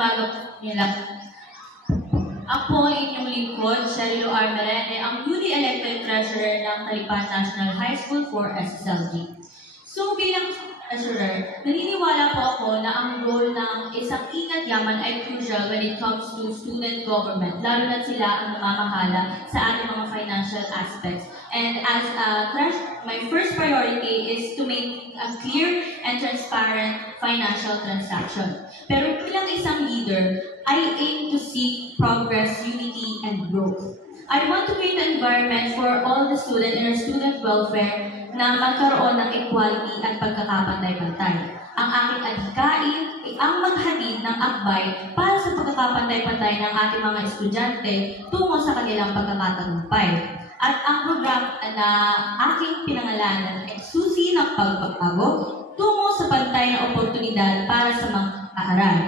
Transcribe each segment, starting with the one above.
umaga po nila. Ako ang inyong lingkod, Sherilo R. Merene, ang newly elected treasurer ng Talipan National High School for SSLG. So bilang treasurer, naniniwala po ako na ang role ng isang ingat yaman ay crucial when it comes to student government, lalo na sila ang namamahala sa ating mga financial aspects. And as a treasurer, my first priority is to make a clear and transparent financial transaction. Pero bilang isang leader, I aim to seek progress, unity, and growth. I want to create an environment for all the students and our student welfare na magkaroon ng equality at pagkakapantay-pantay. Ang aking adhikain ay ang maghatid ng akbay para sa pagkakapantay-pantay ng ating mga estudyante tungo sa kanilang pagkakatagumpay. At ang program na aking pinangalanan ay susi ng pagbabago tungo sa pantay na oportunidad para sa mga aaral.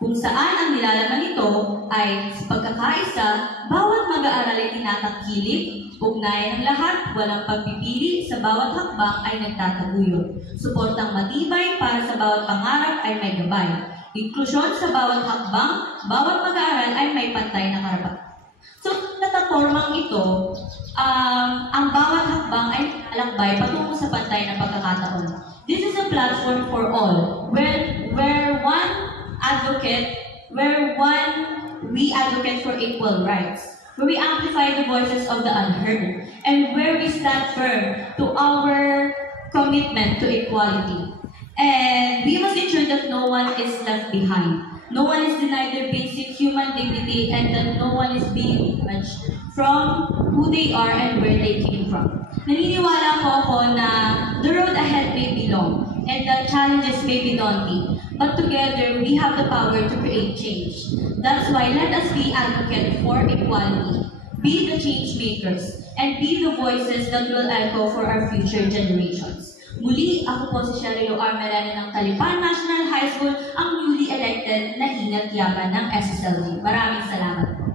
Kung saan ang nilalaman nito ay sa pagkakaisa, bawat mag-aaral ay tinatangkilik, ugnayan ng lahat, walang pagpipili, sa bawat hakbang ay nagtataguyod. Suportang matibay para sa bawat pangarap ay may gabay. Inklusyon sa bawat hakbang, bawat mag-aaral ay may pantay na karapatan. So, sa plataformang ito, ang bawat hakbang ay alakbay patungo sa pantay na pagkakataon. This is a platform for all, where we advocate for equal rights, where we amplify the voices of the unheard, and where we stand firm to our commitment to equality. And we must ensure that no one is left behind. No one is denied their basic human dignity, and that no one is being judged from who they are and where they came from. Naniniwala po ako na the road ahead may be long, and the challenges may be daunting, but together we have the power to create change. That's why let us be advocates for equality, be the change makers, and be the voices that will echo for our future generations. Muli, ako po si Sherilo R. Merene ng Talipan National High School, ang newly elected na ingat yaman ng SSLG. Maraming salamat po.